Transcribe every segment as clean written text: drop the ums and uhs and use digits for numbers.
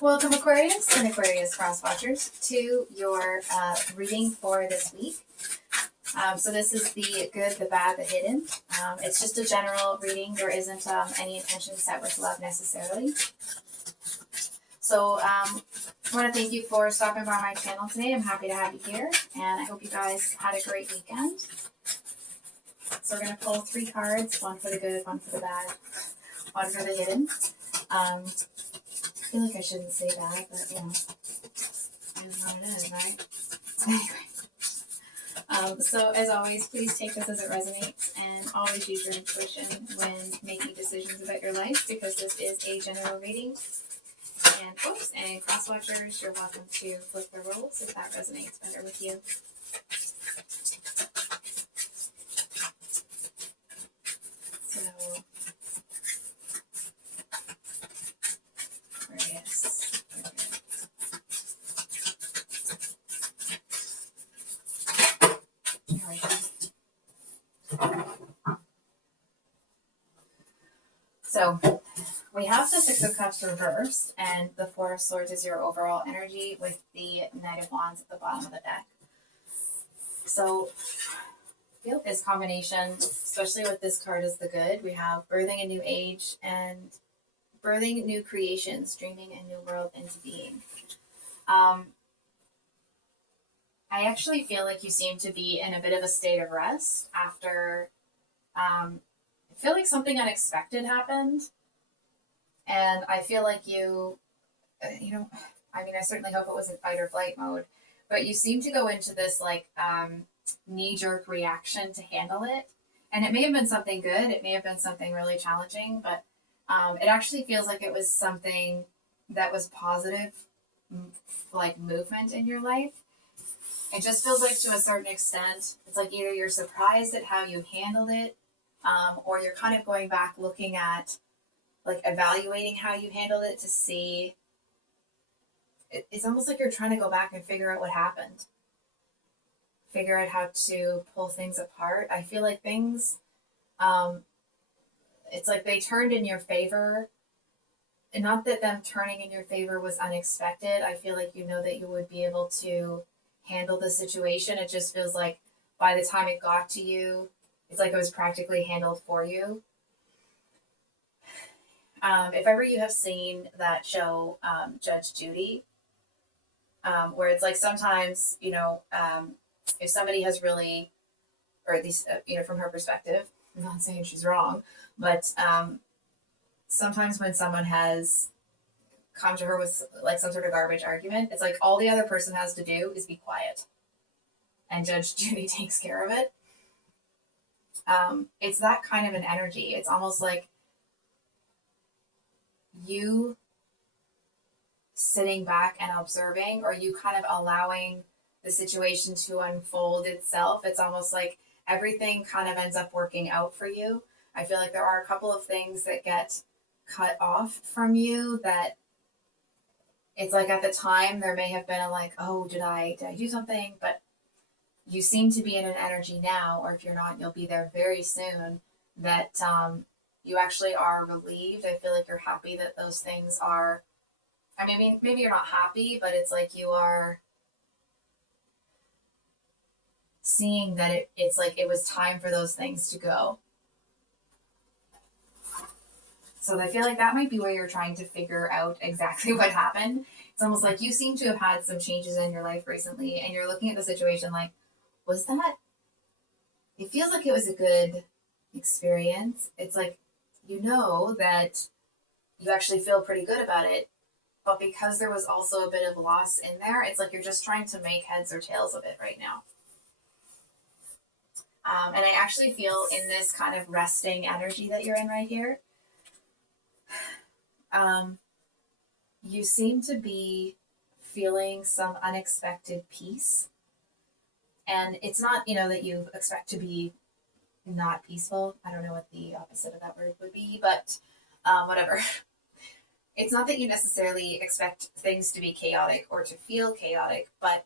Welcome, Aquarius and Aquarius cross watchers, to your reading for this week. So this is the good, the bad, the hidden. It's just a general reading. There isn't any intention set with love necessarily. So I want to thank you for stopping by my channel today. I'm happy to have you here, and I hope you guys had a great weekend. So we're going to pull 3 cards, one for the good, one for the bad, one for the hidden. I feel like I shouldn't say that, but you know, that's how it is, right? Anyway, so as always, please take this as it resonates, and always use your intuition when making decisions about your life, because this is a general reading. And folks and cross watchers, you're welcome to flip the roles if that resonates better with you. So we have the Six of Cups reversed, and the Four of Swords is your overall energy, with the Knight of Wands at the bottom of the deck. So I feel this combination, especially with this card as the good, we have birthing a new age and birthing new creations, dreaming a new world into being. I actually feel like you seem to be in a bit of a state of rest after, I feel like something unexpected happened. And I feel like you know, I mean, I certainly hope it wasn't fight or flight mode, but you seem to go into this like knee-jerk reaction to handle it. And it may have been something good. It may have been something really challenging, but it actually feels like it was something that was positive, like movement in your life. It just feels like, to a certain extent, it's like either you're surprised at how you handled it, or you're kind of going back looking at, like, evaluating how you handled it to see. It's almost like you're trying to go back and figure out what happened. Figure out how to pull things apart. I feel like things, it's like they turned in your favor. And not that them turning in your favor was unexpected. I feel like you know that you would be able to handle the situation. It just feels like by the time it got to you, it's like it was practically handled for you. If ever you have seen that show, Judge Judy, where it's like sometimes, you know, if somebody has really, or at least, you know, from her perspective, I'm not saying she's wrong, but sometimes when someone has come to her with like some sort of garbage argument, it's like all the other person has to do is be quiet. And Judge Judy takes care of it. It's that kind of an energy. It's almost like you sitting back and observing, or you kind of allowing the situation to unfold itself. It's almost like everything kind of ends up working out for you. I feel like there are a couple of things that get cut off from you that it's like at the time there may have been a like, oh, did I do something? But you seem to be in an energy now, or if you're not, you'll be there very soon, that you actually are relieved. I feel like you're happy that those things are, I mean, maybe you're not happy, but it's like you are seeing that it's like it was time for those things to go. So I feel like that might be where you're trying to figure out exactly what happened. It's almost like you seem to have had some changes in your life recently, and you're looking at the situation like, was that, it feels like it was a good experience. It's like, you know that you actually feel pretty good about it, but because there was also a bit of loss in there, it's like you're just trying to make heads or tails of it right now. And I actually feel in this kind of resting energy that you're in right here, you seem to be feeling some unexpected peace. And it's not, you know, that you expect to be not peaceful. I don't know what the opposite of that word would be, but whatever. It's not that you necessarily expect things to be chaotic or to feel chaotic, but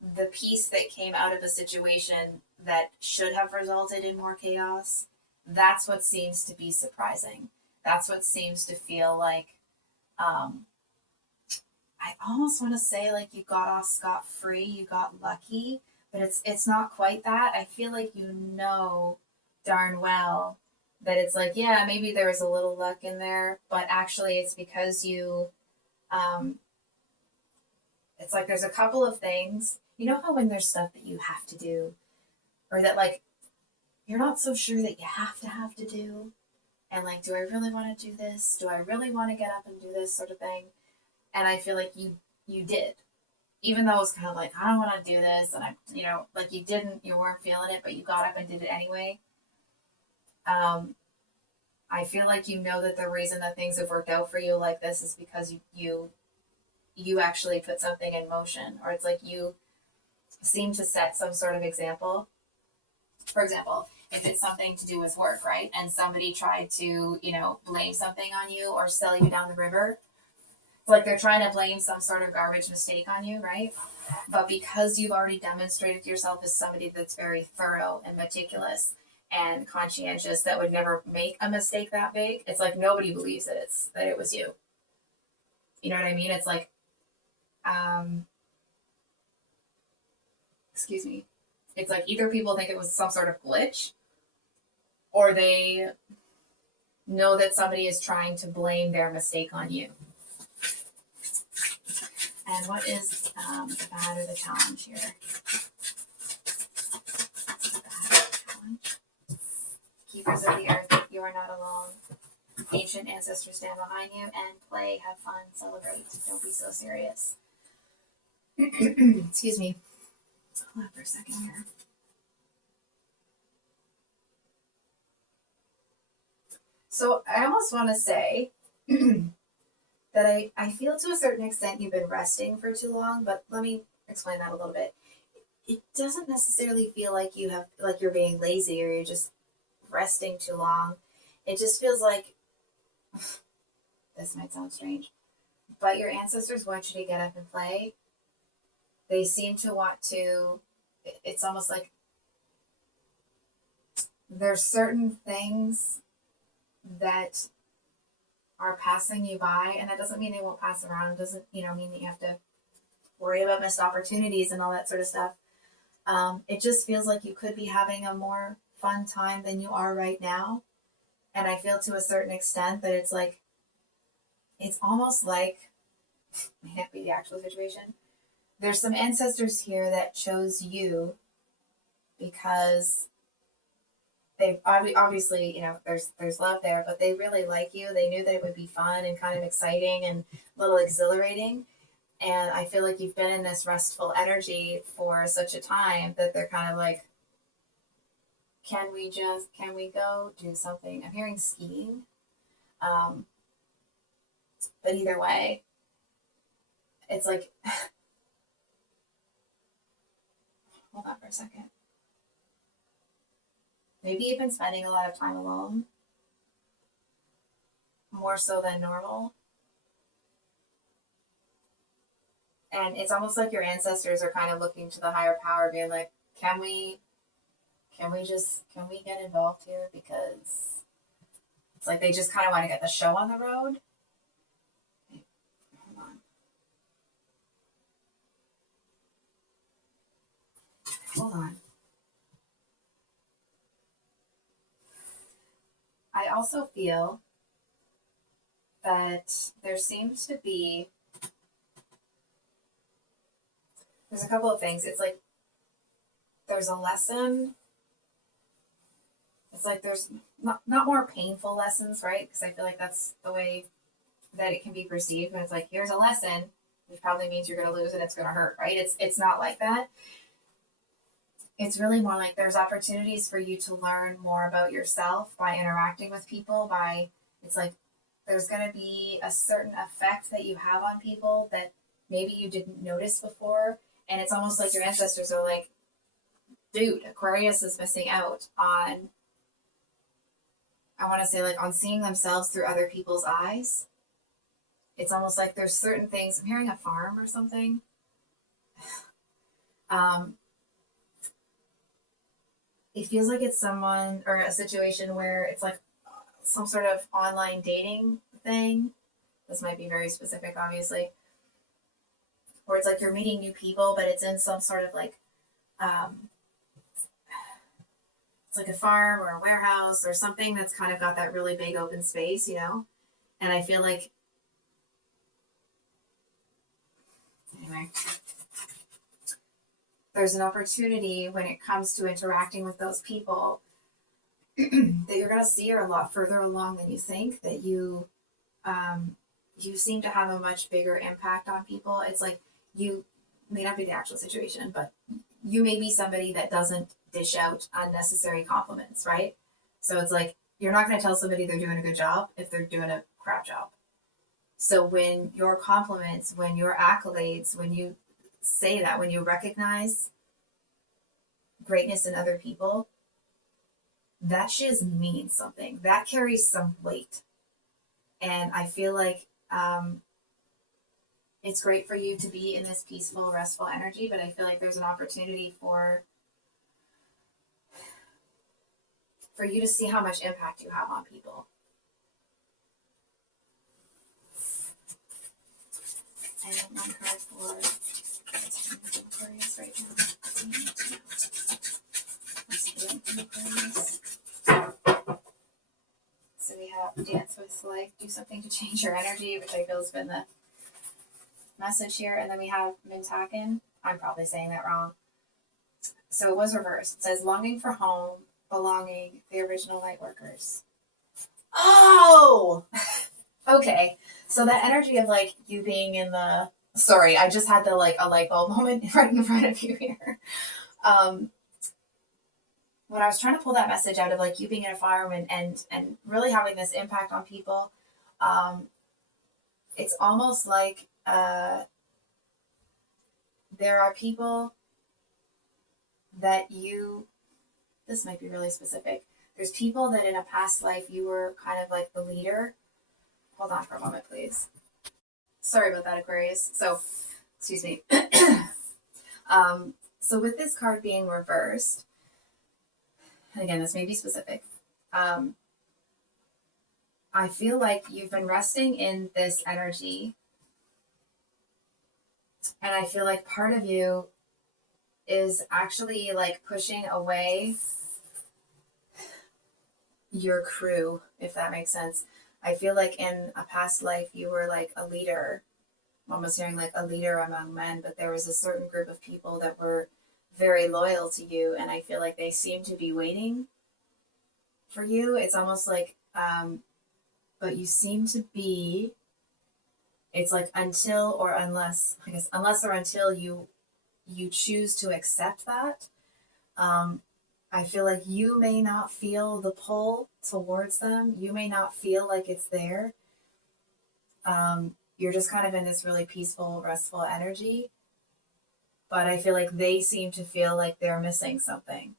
the peace that came out of a situation that should have resulted in more chaos, that's what seems to be surprising. That's what seems to feel like almost want to say like you got off scot-free, you got lucky, but it's not quite that. I feel like you know darn well that it's like, yeah, maybe there was a little luck in there, but actually it's because you um it's like there's a couple of things. You know how when there's stuff that you have to do, or that like you're not so sure that you have to do, and like, do I really want to do this? Do I really want to get up and do this sort of thing? And I feel like you did, even though it was kind of like, I don't want to do this, and I, like you weren't feeling it, but you got up and did it anyway. Um, I feel like you know that the reason that things have worked out for you like this is because you actually put something in motion, or it's like you seem to set some sort of example. For example, if it's something to do with work, right? And somebody tried to, blame something on you or sell you down the river. It's like they're trying to blame some sort of garbage mistake on you, right? But because you've already demonstrated yourself as somebody that's very thorough and meticulous and conscientious, that would never make a mistake that big, it's like nobody believes that it was you. You know what I mean? It's like, excuse me. It's like either people think it was some sort of glitch, or they know that somebody is trying to blame their mistake on you. And what is the bad or the challenge here? The bad or the challenge? Keepers of the earth, you are not alone. Ancient ancestors stand behind you, and play, have fun, celebrate. Don't be so serious. Excuse me. Hold on for a second here. So I almost want to say that I feel to a certain extent you've been resting for too long, but let me explain that a little bit. It doesn't necessarily feel like you're being lazy or you're just resting too long. It just feels like, this might sound strange, but your ancestors want you to get up and play. They seem to want to, it's almost like there's certain things that are passing you by, and that doesn't mean they won't pass around. It doesn't, mean that you have to worry about missed opportunities and all that sort of stuff. It just feels like you could be having a more fun time than you are right now. And I feel to a certain extent that it's like, it's almost like, may not be the actual situation. There's some ancestors here that chose you because they obviously, there's love there, but they really like you. They knew that it would be fun and kind of exciting and a little exhilarating. And I feel like you've been in this restful energy for such a time that they're kind of like, can we go do something? I'm hearing skiing. But either way, it's like, hold on for a second. Maybe you've been spending a lot of time alone, more so than normal. And it's almost like your ancestors are kind of looking to the higher power, being like, can we get involved here? Because it's like they just kind of want to get the show on the road. Hold on. I also feel that there seems to be, there's a couple of things. It's like there's a lesson. It's like there's not more painful lessons, right? Because I feel like that's the way that it can be perceived. When it's like, here's a lesson, which probably means you're going to lose and it's going to hurt, right? It's not like that. It's really more like there's opportunities for you to learn more about yourself by interacting with people. It's like there's going to be a certain effect that you have on people that maybe you didn't notice before. And it's almost like your ancestors are like, dude, Aquarius is missing out on, I want to say, like, on seeing themselves through other people's eyes. It's almost like there's certain things. I'm hearing a farm or something. It feels like it's someone or a situation where it's like some sort of online dating thing. This might be very specific, obviously. or it's like you're meeting new people, but it's in some sort of like, it's like a farm or a warehouse or something that's kind of got that really big open space, you know? And I feel like, anyway, there's an opportunity when it comes to interacting with those people that you're going to see are a lot further along than you think, that you seem to have a much bigger impact on people. It's like you may not be the actual situation, but you may be somebody that doesn't dish out unnecessary compliments, right? So it's like you're not going to tell somebody they're doing a good job if they're doing a crap job. So when your compliments, when your accolades, when you say that, when you recognize greatness in other people, that shit means something. That carries some weight. And I feel like it's great for you to be in this peaceful, restful energy, but I feel like there's an opportunity for you to see how much impact you have on people. And one card for Aquarius right now. So we have dance with life, do something to change your energy, which I feel has been the message here. And then we have Mintaken. I'm probably saying that wrong. So it was reversed. It says longing for home, belonging, the original light workers. Oh! Okay. So that energy of like you being in the, sorry, I just had the like a light bulb moment right in front of you here. When I was trying to pull that message out of like you being in a farm and really having this impact on people, it's almost like there are people that this might be really specific. There's people that in a past life you were kind of like the leader. Hold on for a moment, please. Sorry about that, Aquarius. So, excuse me. So with this card being reversed, and again, this may be specific, I feel like you've been resting in this energy, and I feel like part of you is actually like pushing away your crew, if that makes sense. I feel like in a past life you were like a leader, almost hearing like a leader among men, but there was a certain group of people that were very loyal to you, and I feel like they seem to be waiting for you. It's almost like, but you seem to be, it's like until or unless, I guess, unless or until you choose to accept that, I feel like you may not feel the pull towards them. You may not feel like it's there. You're just kind of in this really peaceful, restful energy. But I feel like they seem to feel like they're missing something.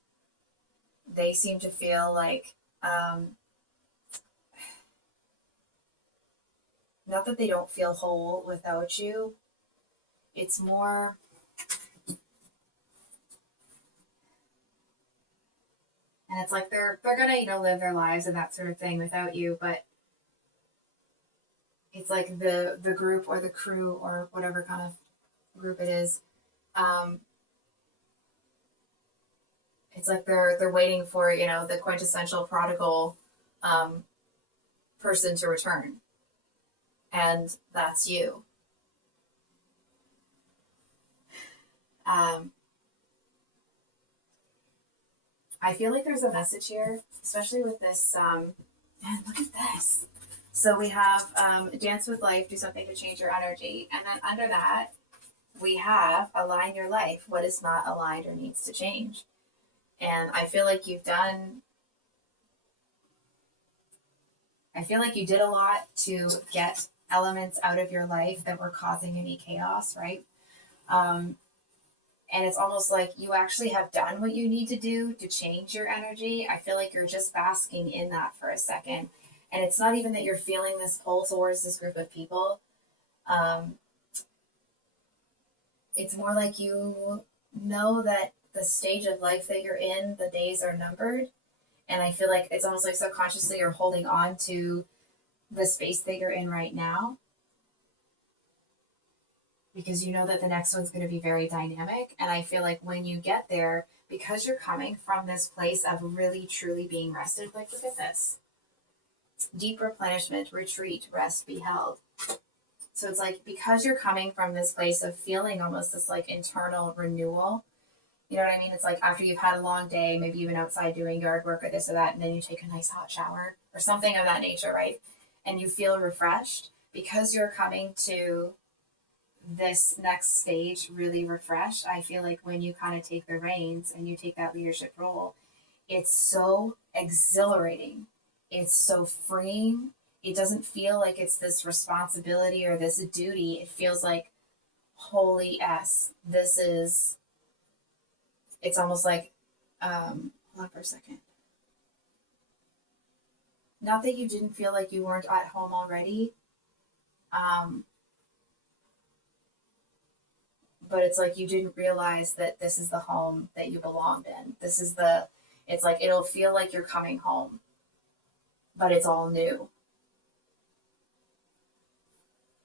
They seem to feel like, not that they don't feel whole without you. It's more, and it's like they're gonna, live their lives and that sort of thing without you, but it's like the group or the crew or whatever kind of group it is, it's like they're waiting for, the quintessential prodigal person to return. And that's you. I feel like there's a message here, especially with this, man, look at this. So we have dance with life, do something to change your energy. And then under that, we have align your life. What is not aligned or needs to change? And I feel like you did a lot to get elements out of your life that were causing any chaos, right? And it's almost like you actually have done what you need to do to change your energy. I feel like you're just basking in that for a second. And it's not even that you're feeling this pull towards this group of people. It's more like you know that the stage of life that you're in, the days are numbered. And I feel like it's almost like subconsciously you're holding on to the space that you're in right now. because you know that the next one's going to be very dynamic. And I feel like when you get there, because you're coming from this place of really truly being rested, like look at this: deep replenishment, retreat, rest, be held. So it's like, because you're coming from this place of feeling almost this like internal renewal, you know what I mean? It's like after you've had a long day, maybe you've been outside doing yard work or this or that, and then you take a nice hot shower or something of that nature, right? And you feel refreshed because you're coming to this next stage really refreshed. I feel like when you kind of take the reins and you take that leadership role, it's so exhilarating. It's so freeing. It doesn't feel like it's this responsibility or this duty. It feels like, holy S, this is, it's almost like, hold on for a second. Not that you didn't feel like you weren't at home already, but it's like you didn't realize that this is the home that you belonged in. This is the, it's like, it'll feel like you're coming home, but it's all new.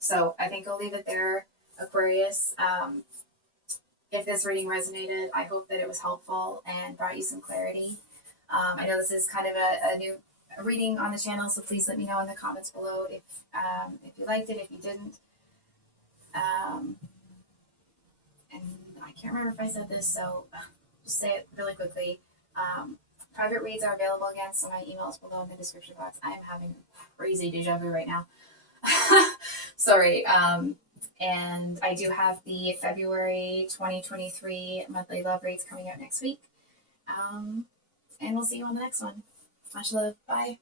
So I think I'll leave it there, Aquarius. If this reading resonated, I hope that it was helpful and brought you some clarity. I know this is kind of a new reading on the channel, so please let me know in the comments below if you liked it, if you didn't. And I can't remember if I said this, so just say it really quickly. Private reads are available again, so my email is below in the description box. I am having crazy deja vu right now. Sorry. And I do have the February 2023 monthly love reads coming out next week. And we'll see you on the next one. Much love. Bye.